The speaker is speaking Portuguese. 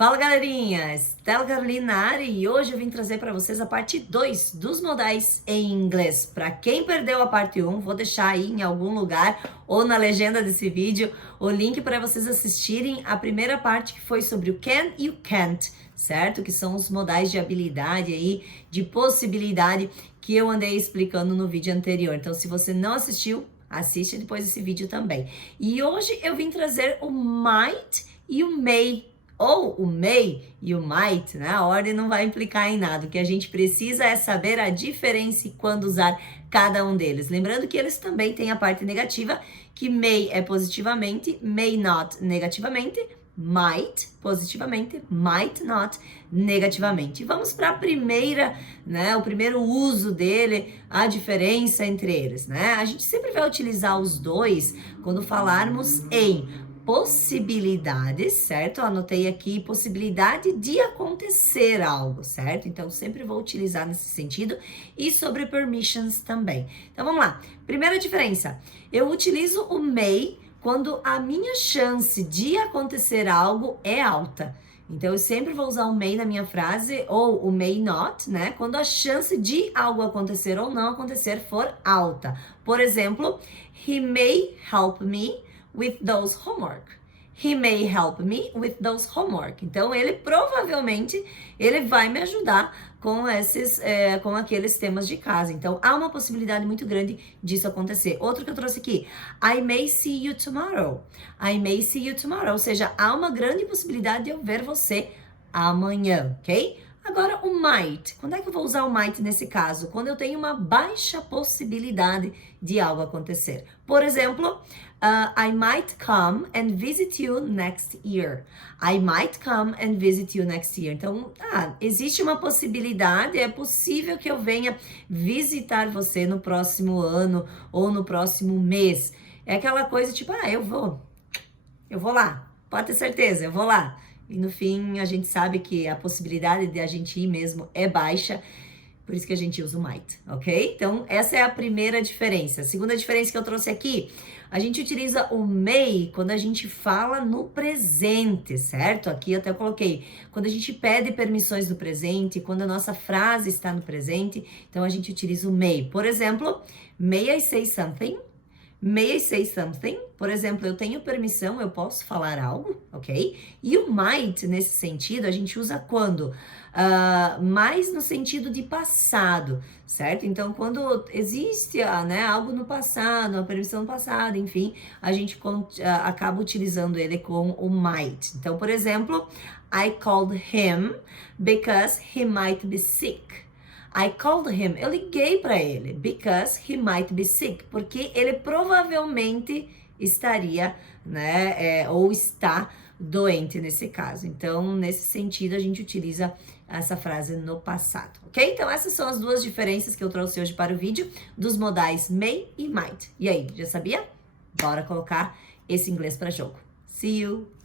Fala galerinha, Estela Carolina na área e hoje eu vim trazer para vocês a parte 2 dos modais em inglês. Para quem perdeu a parte 1, vou deixar aí em algum lugar ou na legenda desse vídeo o link para vocês assistirem a primeira parte que foi sobre o can e o can't, certo? Que são os modais de habilidade aí, de possibilidade que eu andei explicando no vídeo anterior. Então se você não assistiu, assiste depois esse vídeo também. E hoje eu vim trazer o might e o may, ou o may e o might, né? A ordem não vai implicar em nada. O que a gente precisa é saber a diferença e quando usar cada um deles. Lembrando que eles também têm a parte negativa, que may é positivamente, may not negativamente, might positivamente, might not negativamente. Vamos para a primeira, né? O primeiro uso dele, a diferença entre eles, né? A gente sempre vai utilizar os dois quando falarmos em possibilidades, certo? Eu anotei aqui possibilidade de acontecer algo, certo? Então sempre vou utilizar nesse sentido e sobre permissions também. Então vamos lá. Primeira diferença, eu utilizo o may quando a minha chance de acontecer algo é alta. Então eu sempre vou usar o may na minha frase ou o may not, né? Quando a chance de algo acontecer ou não acontecer for alta. Por exemplo, he may help me with those homework. He may help me with those homework. Então, ele provavelmente, ele vai me ajudar com com aqueles temas de casa. Então, há uma possibilidade muito grande disso acontecer. Outro que eu trouxe aqui, I may see you tomorrow. I may see you tomorrow. Ou seja, há uma grande possibilidade de eu ver você amanhã, ok? Agora, o might. Quando é que eu vou usar o might nesse caso? Quando eu tenho uma baixa possibilidade de algo acontecer. Por exemplo, I might come and visit you next year. I might come and visit you next year. Então, existe uma possibilidade, é possível que eu venha visitar você no próximo ano ou no próximo mês. É aquela coisa tipo, eu vou lá. Pode ter certeza, eu vou lá. E no fim, a gente sabe que a possibilidade de a gente ir mesmo é baixa, por isso que a gente usa o might, ok? Então, essa é a primeira diferença. A segunda diferença que eu trouxe aqui, a gente utiliza o may quando a gente fala no presente, certo? Aqui eu até coloquei, quando a gente pede permissões do presente, quando a nossa frase está no presente, então a gente utiliza o may. Por exemplo, may I say something? May I say something? Por exemplo, eu tenho permissão, eu posso falar algo, ok? E o might, nesse sentido, a gente usa quando? Mais no sentido de passado, certo? Então, quando existe algo no passado, uma permissão no passado, enfim, a gente acaba utilizando ele com o might. Então, por exemplo, I called him because he might be sick. I called him, eu liguei para ele, because he might be sick, porque ele provavelmente estaria, ou está doente nesse caso. Então, nesse sentido, a gente utiliza essa frase no passado, ok? Então, essas são as duas diferenças que eu trouxe hoje para o vídeo, dos modais may e might. E aí, já sabia? Bora colocar esse inglês para jogo. See you!